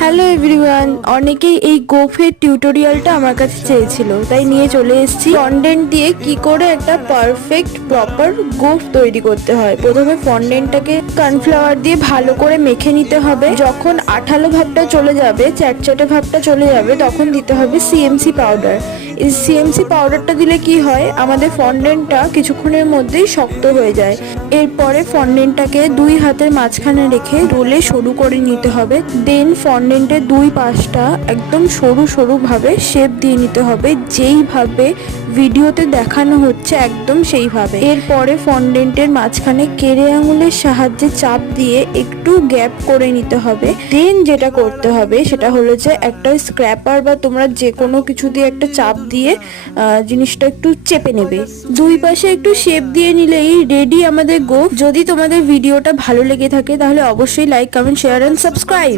Hello everyone, অনেকেই এই গোফের টিউটোরিয়ালটা আমার কাছে চেয়েছিল, তাই নিয়ে চলে এসেছি। ফন্ডেন্ট দিয়ে কি করে একটা পারফেক্ট প্রপার গোফ তৈরি করতে হয়। প্রথমে ফন্ডেন্টটাকে কর্নফ্লাওয়ার দিয়ে ভালো করে মেখে নিতে হবে। যখন আঠালো ভাবটা চলে যাবে, চ্যাটচ্যাটে ভাবটা চলে যাবে, তখন দিতে হবে সিএমসি পাউডার। এই সিএমসি পাউডারটা দিলে কি হয়, আমাদের ফন্ডেন্টটা কিছুক্ষণের মধ্যেই শক্ত হয়ে যায়। এরপরে ফন্ডেন্টটাকে দুই হাতের মাঝখানে রেখে রোলে সরু করে নিতে হবে। দেন ফন্ডেন্টের দুই পাশটা একদম সরু সরু ভাবে শেপ দিয়ে নিতে হবে, যেইভাবে ভিডিওতে দেখানো হচ্ছে একদম সেইভাবে। এরপরে ফন্ডেন্টের মাঝখানে কেড়ে আঙুলের সাহায্যে চাপ দিয়ে একটু গ্যাপ করে নিতে হবে। দেন যেটা করতে হবে সেটা হলো যে একটা স্ক্র্যাপার বা তোমরা যে কোনো কিছু দিয়ে একটা চাপ দিয়ে জিনিসটা একটু চেপে নেবে। দুই পাশে একটু শেপ দিয়ে নিলেই রেডি আমাদের গোফ। যদি তোমাদের ভিডিওটা ভালো লেগে থাকে তাহলে অবশ্যই like, comment, share and subscribe.